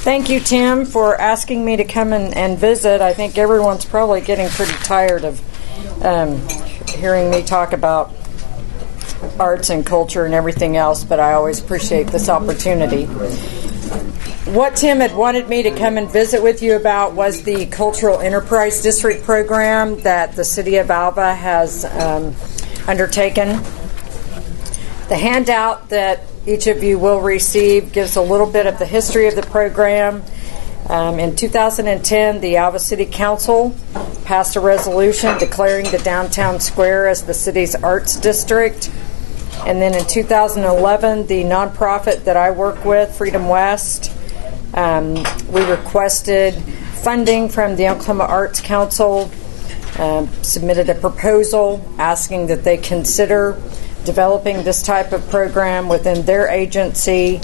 Thank you, Tim, for asking me to come and visit. I think everyone's probably getting pretty tired of hearing me talk about arts and culture and everything else, but I always appreciate this opportunity. What Tim had wanted me to come and visit with you about was the Cultural Enterprise District program that the City of Alva has undertaken. The handout that each of you will receive gives a little bit of the history of the program. In 2010, the Alva City Council passed a resolution declaring the downtown square as the city's arts district. And then in 2011, the nonprofit that I work with, Freedom West, we requested funding from the Oklahoma Arts Council, submitted a proposal asking that they consider developing this type of program within their agency,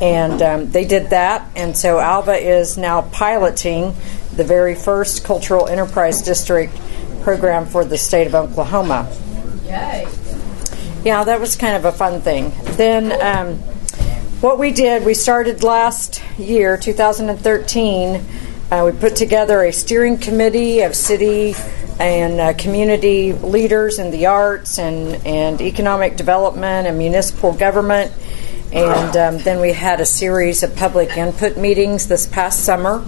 and they did that. And so Alva is now piloting the very first Cultural Enterprise District program for the state of Oklahoma. Yay. Yeah, that was kind of a fun thing. Then what we did, we started last year, 2013. We put together a steering committee of city and community leaders in the arts and economic development and municipal government. And then we had a series of public input meetings this past summer.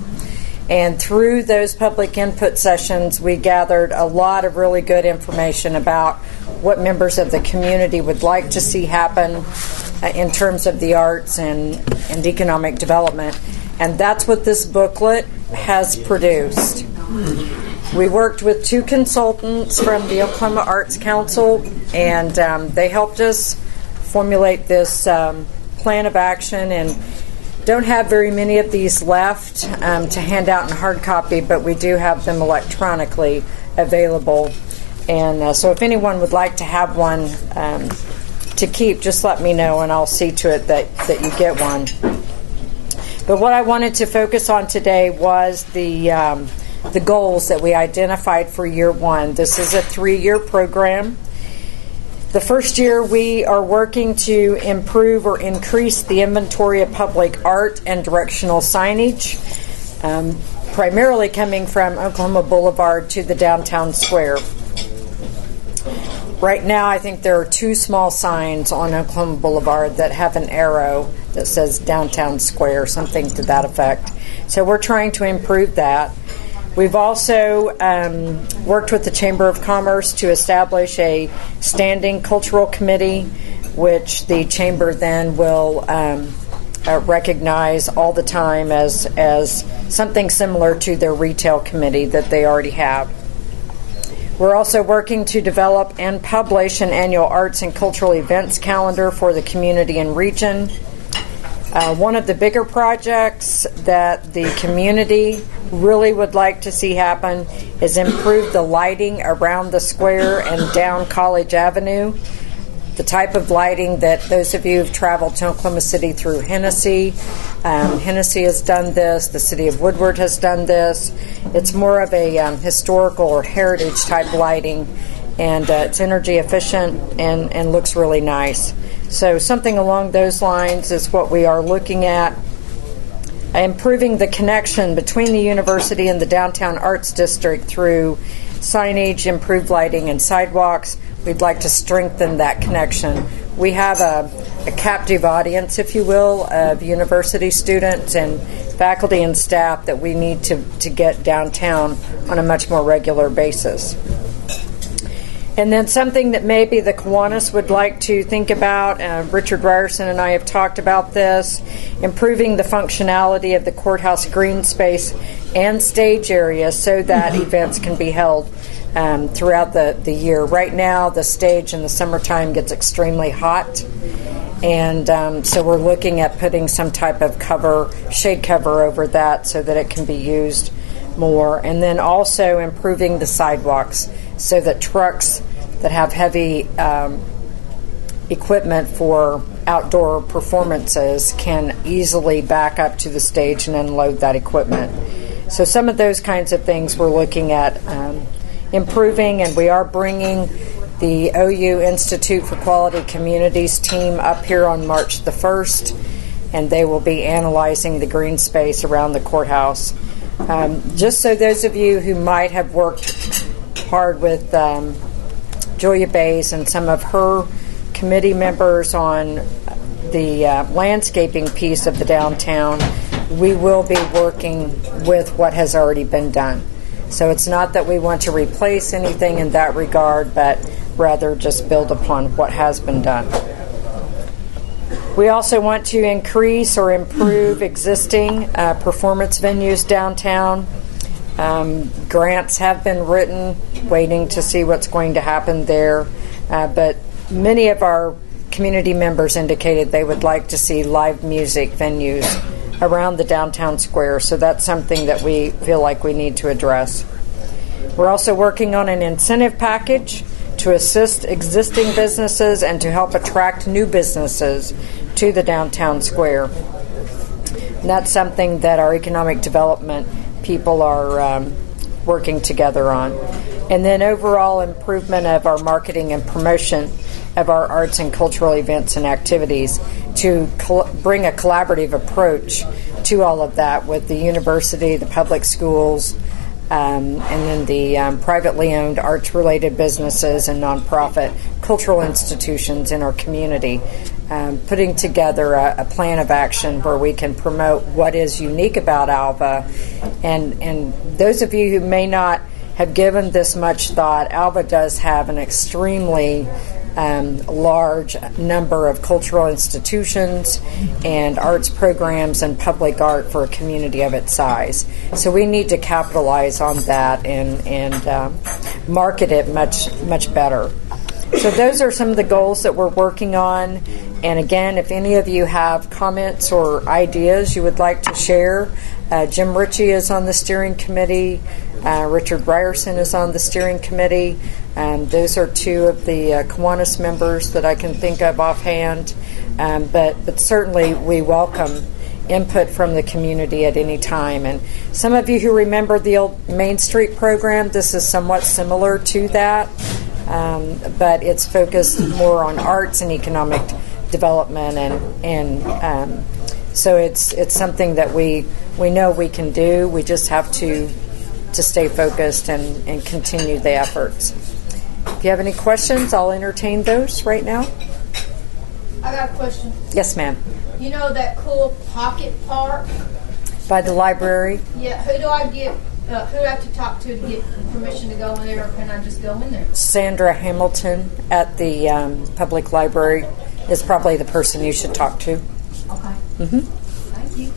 And through those public input sessions, we gathered a lot of really good information about what members of the community would like to see happen in terms of the arts and economic development. And that's what this booklet has produced. We worked with two consultants from the Oklahoma Arts Council, and they helped us formulate this plan of action, and don't have very many of these left to hand out in hard copy, but we do have them electronically available. And so if anyone would like to have one to keep, just let me know, and I'll see to it that you get one. But what I wanted to focus on today was the goals that we identified for year one. This is a 3-year program. The first year, we are working to improve or increase the inventory of public art and directional signage, primarily coming from Oklahoma Boulevard to the downtown square. Right now, I think there are 2 small signs on Oklahoma Boulevard that have an arrow that says downtown square, something to that effect. So we're trying to improve that. We've also worked with the Chamber of Commerce to establish a standing cultural committee, which the Chamber then will recognize all the time as something similar to their retail committee that they already have. We're also working to develop and publish an annual arts and cultural events calendar for the community and region. One of the bigger projects that the community really would like to see happen is improve the lighting around the square and down College Avenue. The type of lighting that those of you who've traveled to Oklahoma City through Hennessy has done this. The city of Woodward has done this. It's more of a historical or heritage type lighting, and it's energy efficient and looks really nice. So something along those lines is what we are looking at. Improving the connection between the university and the downtown arts district through signage, improved lighting, and sidewalks. We'd like to strengthen that connection. We have a captive audience, if you will, of university students and faculty and staff that we need to get downtown on a much more regular basis. And then something that maybe the Kiwanis would like to think about, Richard Ryerson and I have talked about this, improving the functionality of the courthouse green space and stage area so that events can be held throughout the year. Right now, the stage in the summertime gets extremely hot, and so we're looking at putting some type of shade cover over that so that it can be used more. And then also improving the sidewalks so that trucks that have heavy equipment for outdoor performances can easily back up to the stage and unload that equipment. So some of those kinds of things we're looking at improving, and we are bringing the OU Institute for Quality Communities team up here on March the 1st and they will be analyzing the green space around the courthouse. Just so those of you who might have worked hard with Julia Bays and some of her committee members on the landscaping piece of the downtown, we will be working with what has already been done. So it's not that we want to replace anything in that regard, but rather just build upon what has been done. We also want to increase or improve existing performance venues downtown. Grants have been written, waiting to see what's going to happen there. But many of our community members indicated they would like to see live music venues around the downtown square. So that's something that we feel like we need to address. We're also working on an incentive package to assist existing businesses and to help attract new businesses to the downtown square. And that's something that our economic development people are working together on. And then overall improvement of our marketing and promotion of our arts and cultural events and activities to bring a collaborative approach to all of that with the university, the public schools, and then the privately owned arts-related businesses and nonprofit cultural institutions in our community, putting together a plan of action where we can promote what is unique about Alva. And those of you who may not have given this much thought, Alva does have an extremely large number of cultural institutions and arts programs and public art for a community of its size. So we need to capitalize on that and market it much better. So those are some of the goals that we're working on. And again, if any of you have comments or ideas you would like to share, Jim Ritchie is on the steering committee. Richard Ryerson is on the steering committee. Those are two of the Kiwanis members that I can think of offhand. But certainly we welcome input from the community at any time. And some of you who remember the old Main Street program, this is somewhat similar to that, but it's focused more on arts and economic development, and so it's something that we know we can do. We just have to stay focused and continue the efforts. If you have any questions, I'll entertain those right now. I got a question. Yes, ma'am. You know that cool pocket park? By the library? Yeah, who do I have to talk to get permission to go in there, or can I just go in there? Sandra Hamilton at the public library is probably the person you should talk to. Okay. Mm-hmm. Thank you.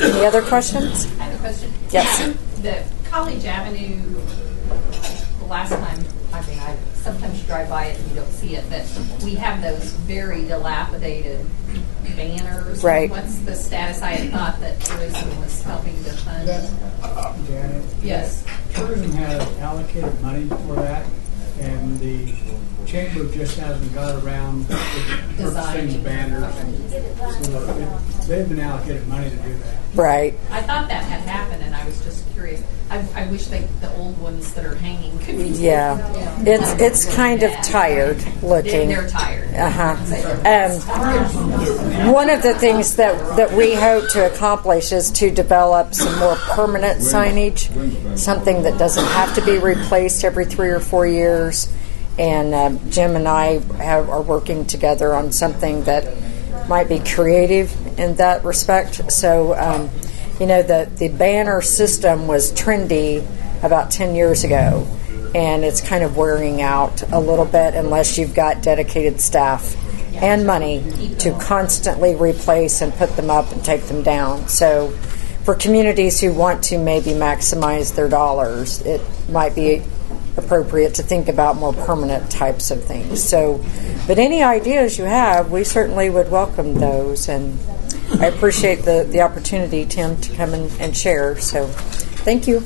Any other questions? I have a question. Yes. The College Avenue, the last time, I sometimes you drive by it and you don't see it, but we have those very dilapidated banners. Right. What's the status? I had thought that tourism was helping to fund. Janet? Yes. Tourism has allocated money for that, and the chamber just hasn't got around to purchasing the banners. So they've been allocated money to do that. Right. I thought that had happened, and I was just curious. I wish the old ones that are hanging could be. Yeah. It's kind of tired looking. They're tired. Uh-huh. One of the things that we hope to accomplish is to develop some more permanent signage, something that doesn't have to be replaced every 3 or 4 years. And Jim and I are working together on something that might be creative in that respect. So, the banner system was trendy about 10 years ago, and it's kind of wearing out a little bit unless you've got dedicated staff and money to constantly replace and put them up and take them down. So for communities who want to maybe maximize their dollars, it might be appropriate to think about more permanent types of things. So, but any ideas you have, we certainly would welcome those, and I appreciate the opportunity, Tim, to come and share. So thank you.